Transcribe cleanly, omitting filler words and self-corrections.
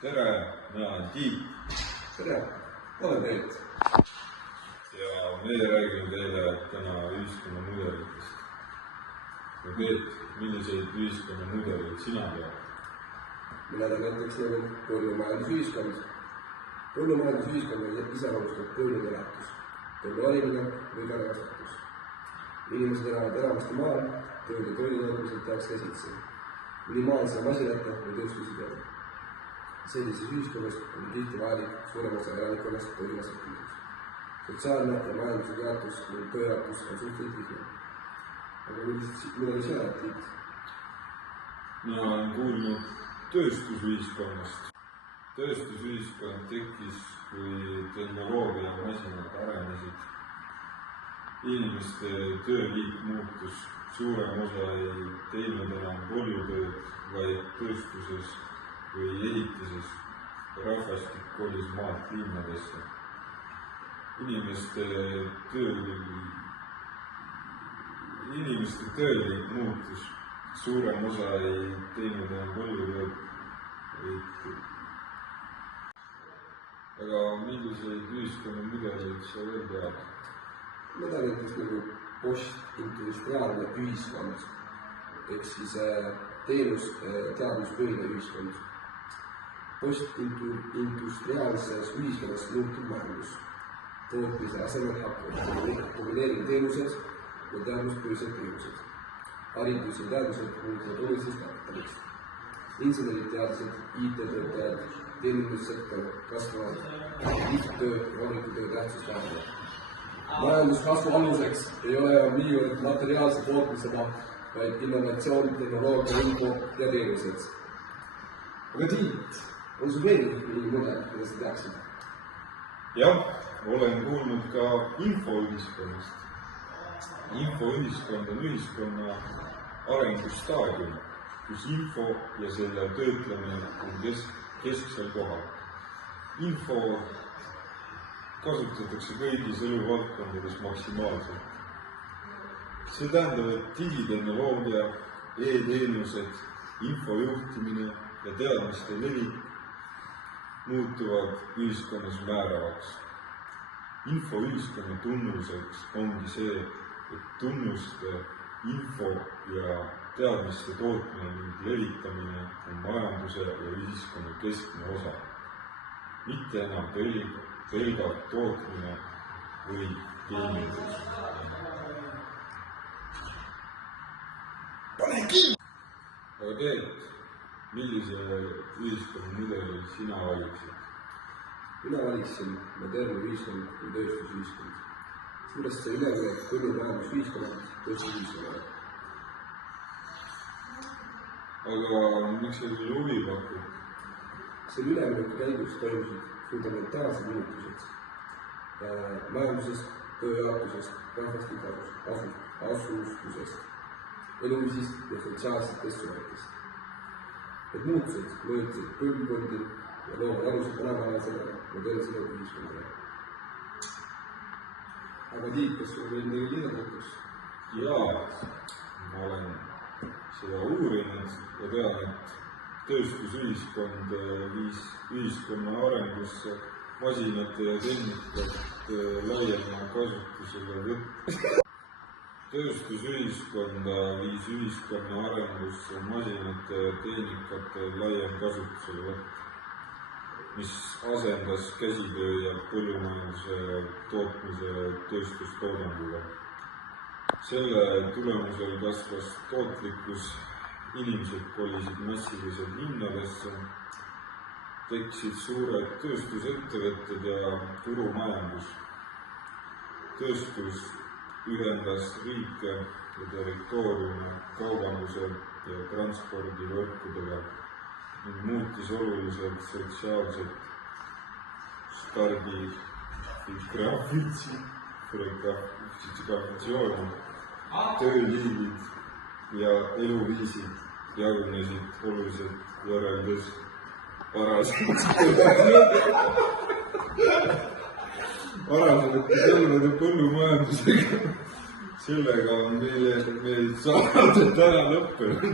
Tere, mina olen Tiit. Tere, olen Peet. Ja meie räägime teile täna ühiskonnamudelitest. Ja Peet, milliseid ühiskonnamudeleid sina tead? Mina tean näiteks nagu põllumajandusühiskond. Põllumajandusühiskond on iseloomustab põllude elatus, põllu harimine või karjakasvatus. Inimesed elavad enamasti maal, tööd ja toidutootmised tehakse käsitsi, minimaalse masinate või tööstuse peale. Sellises ühiskonnas on tihti vajalik suurem osa elanikkonnast toidu kasvatamiseks. Sotsiaalne ja majanduslik jaotus ning tööjaotus on suhteliselt lihtne. Aga millal sina oled, Tiit? Mina olen kuulnud tööstusühiskonnast. Tööstusühiskond tekkis, kui tehnoloogia ja masinad arenesid. Inimeste tööliik muutus, suurem osa ei teinud enam polütööd, vaid tööstuses või ehitises. Rahvastik kolis maalt linnadesse. Inimeste tööliik muutus, suurem osa ei teinud enam polütööd. Aga milliseid ühiskonnamudeleid sa veel tead? Ma tean näiteks nagu postindustriaalne ühiskond, ehk siis teaduspõhine ühiskond. Postindustriaalses ühiskonnas muutub majandus. Tootmise asemel hakkavad domineerima teenused ja teaduspõhised teenused. Haridus ja teadused muutuvad olulisest kapitaliks. Insenerid, teadlased, IT-töötajad, teenindussektor kasvavad, lihttöö ja hoolikutöö tähtsust vähendab. Majanduskasvu aluseks ei ole niivõrd materiaalse tootmise maht, vaid innovatsioon, tehnoloogia, info ja teenused. Aga Tiit, on sul veel mingi mudel, mida sa teaksid? Jah, olen kuulnud ka infoühiskonnast. Infoühiskond on ühiskonna arengustaadium, kus info ja selle töötlemine on kesksel kohal. Info kasutatakse kõigis eluvaldkondades maksimaalselt. See tähendab, et digitehnoloogia, e-teenused, infojuhtimine ja teadmiste levik muutuvad ühiskonnas määravaks. Infoühiskonna tunnuseks ongi see, et tunnuste, info ja teadmiste tootmine ning levitamine on majanduse ja ühiskonna keskne osa. Mitte enam pelgalt tootmine või teenindus. Pane kinni! Aga Teet, millise ühiskonnamudeli sina valiksid? Mina valiksin modernne ühiskond ja tööstusühiskond. Suuresti see üleminek põllumajandusühiskonnalt tööstusühiskonnale. Aga miks see sulle huvi pakub? Selle ülemineku käigus toimusid fundamentaalsed muutused majandusest, tööjaotusest, rahvastiku asustusest, eluviisist ja sotsiaalsetest suhetest. Need muutused mõjutasid põlvkondi ja loovad alused tänapäevasele modernsele ühiskonnale. Aga Tiit, kas sul veel midagi lisatud? Jaa, ma olen seda uurinud ja tean, et tööstusühiskond viis ühiskonna arengusse masinate ja tehnikate laiema kasutusele võtmist. Tööstusühiskonda viis ühiskonna arengusse masinate ja tehnikate laiem kasutusele võtmist, mis asendas käsitöö ja põllumajanduse tootmise tööstustoodanguga. Selle tulemusel kasvas tootlikkus, inimesed kolisid massiliselt linnadesse, tekkisid suured tööstusettevõtted ja turumajandus. Tööstus ühendas riike ja territooriume kaubanduse ja transpordivõrkudega ning muutis oluliselt sotsiaalset stratifikatsiooni, tööliigid ja eluviisid jagunesid oluliselt võrreldes varasemate põlvede põllumajandusega. Sellega on meil saadud täna lõppenud.